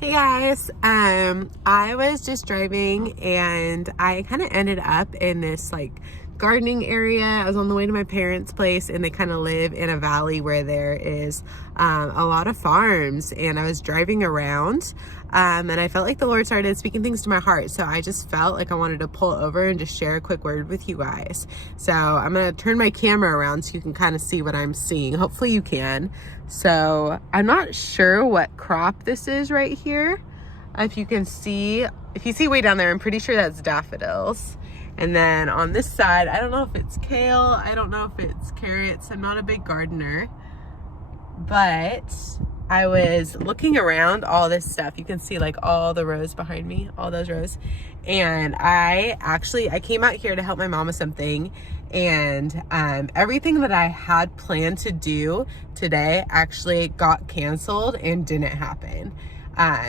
Hey guys, I was just driving and I kind of ended up in this gardening area. I was on the way to my parents' place and they kind of live in a valley where there is a lot of farms, and I was driving around and I felt like the Lord started speaking things to my heart. So I just felt like I wanted to pull over and just share a quick word with you guys. So I'm going to turn my camera around so you can kind of see what I'm seeing. Hopefully you can. So I'm not sure what crop this is right here. If you see way down there, I'm pretty sure that's daffodils. And then on this side, I don't know if it's kale. I don't know if it's carrots. I'm not a big gardener, but I was looking around all this stuff. You can see all the rows behind me, all those rows. And I came out here to help my mom with something, and everything that I had planned to do today actually got canceled and didn't happen.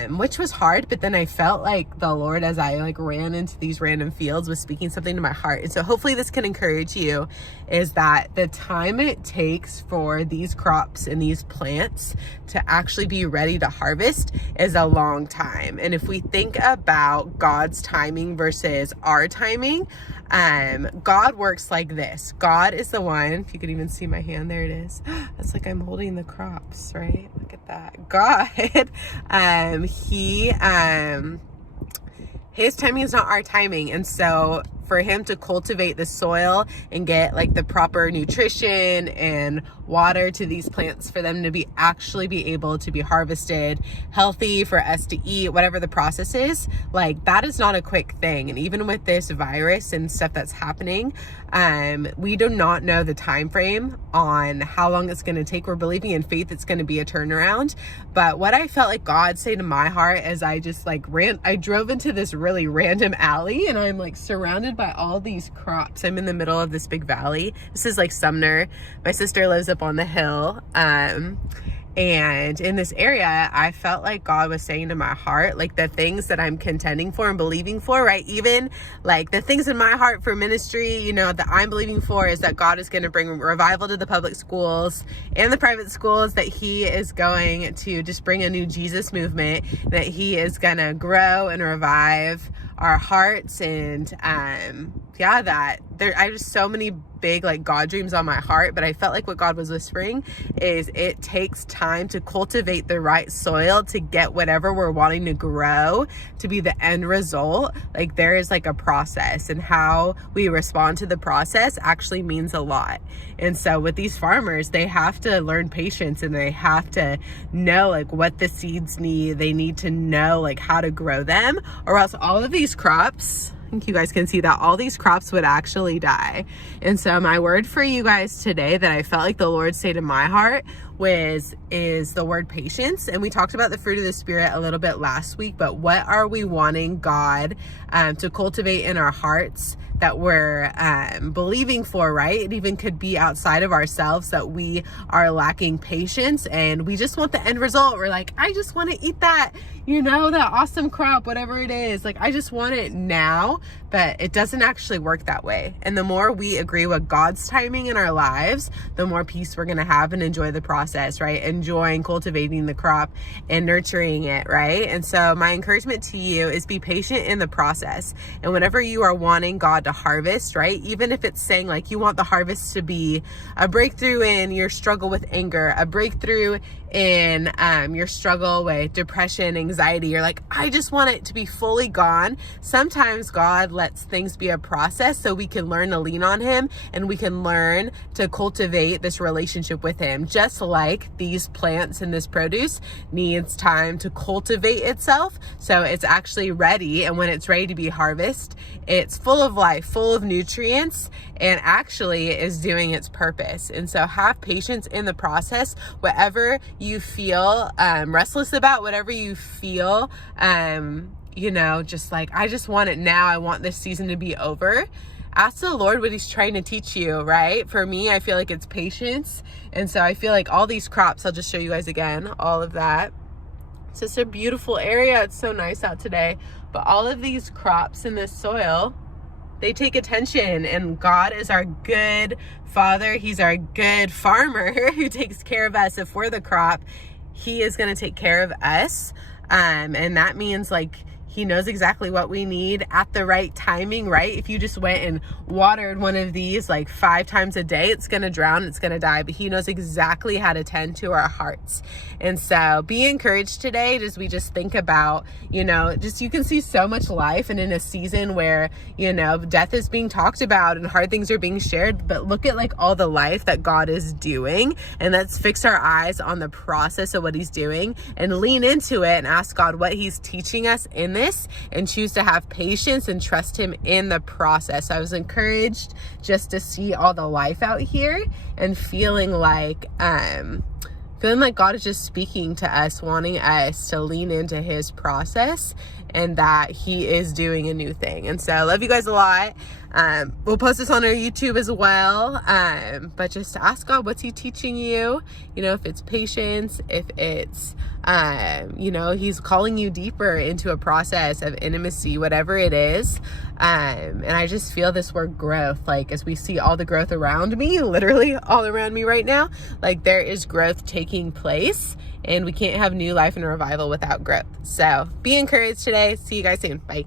Which was hard, but then I felt like the Lord, as I ran into these random fields, was speaking something to my heart. And so hopefully this can encourage you, is that the time it takes for these crops and these plants to actually be ready to harvest is a long time. And if we think about God's timing versus our timing, God works like this. God is the one, if you could even see my hand, there it is. That's like I'm holding the crops, right? Look at that. God, his timing is not our timing. And so for him to cultivate the soil and get the proper nutrition and water to these plants, for them to actually be able to be harvested, healthy for us to eat, whatever the process is, that is not a quick thing. And even with this virus and stuff that's happening, we do not know the time frame on how long it's going to take. We're believing in faith it's going to be a turnaround. But what I felt like God say to my heart as I just I drove into this really random alley, and I'm surrounded by all these crops. I'm in the middle of this big valley. This is Sumner. My sister lives up on the hill. And in this area, I felt like God was saying to my heart, the things that I'm contending for and believing for, right? Even the things in my heart for ministry, that I'm believing for, is that God is going to bring revival to the public schools and the private schools, that he is going to just bring a new Jesus movement, that he is going to grow and revive our hearts. And that there, I have just so many big God dreams on my heart. But I felt like what God was whispering is it takes time to cultivate the right soil to get whatever we're wanting to grow to be the end result. There is a process, and how we respond to the process actually means a lot. And so with these farmers, they have to learn patience, and they have to know what the seeds need. They need to know how to grow them, or else all of these crops, I think you guys can see that all these crops would actually die. And so my word for you guys today that I felt like the Lord say to my heart is the word patience. And we talked about the fruit of the Spirit a little bit last week, but what are we wanting God to cultivate in our hearts that we're believing for, right? It even could be outside of ourselves, that we are lacking patience and we just want the end result. We're I just want to eat that, that awesome crop, whatever it is. I just want it now, but it doesn't actually work that way. And the more we agree with God's timing in our lives, the more peace we're going to have and enjoy the process, right? Enjoying cultivating the crop and nurturing it, right? And so my encouragement to you is be patient in the process. And whenever you are wanting God to harvest, right? Even if it's saying you want the harvest to be a breakthrough in your struggle with anger, a breakthrough in your struggle with depression, anxiety, you're I just want it to be fully gone. Sometimes God lets things be a process so we can learn to lean on him, and we can learn to cultivate this relationship with him. Just like these plants and this produce needs time to cultivate itself so it's actually ready, and when it's ready to be harvested, it's full of life, full of nutrients, and actually is doing its purpose. And so have patience in the process. Whatever you feel restless about, whatever you feel just I just want it now, I want this season to be over, ask the Lord what he's trying to teach you, right? For me, I feel like it's patience. And so I feel like all these crops, I'll just show you guys again, all of that. It's just a beautiful area. It's so nice out today. But all of these crops in this soil, they take attention, and God is our good Father. He's our good farmer who takes care of us. If we're the crop, he is going to take care of us. And that means like he knows exactly what we need at the right timing, right? If you just went and watered one of these like 5 times a day, it's going to drown, it's going to die, but he knows exactly how to tend to our hearts. And so be encouraged today as we just think about, you know, just you can see so much life, and in a season where, you know, death is being talked about and hard things are being shared, but look at like all the life that God is doing, and let's fix our eyes on the process of what he's doing and lean into it and ask God what he's teaching us in this, and choose to have patience and trust him in the process. So I was encouraged just to see all the life out here and feeling like God is just speaking to us, wanting us to lean into his process, and that he is doing a new thing. And so I love you guys a lot. We'll post this on our YouTube as well. But just ask God, what's he teaching you? You know, if it's patience, if it's, you know, he's calling you deeper into a process of intimacy, whatever it is. And I just feel this word growth, like as we see all the growth around me, literally all around me right now, like there is growth taking place, and we can't have new life and revival without growth. So be encouraged today. See you guys soon. Bye.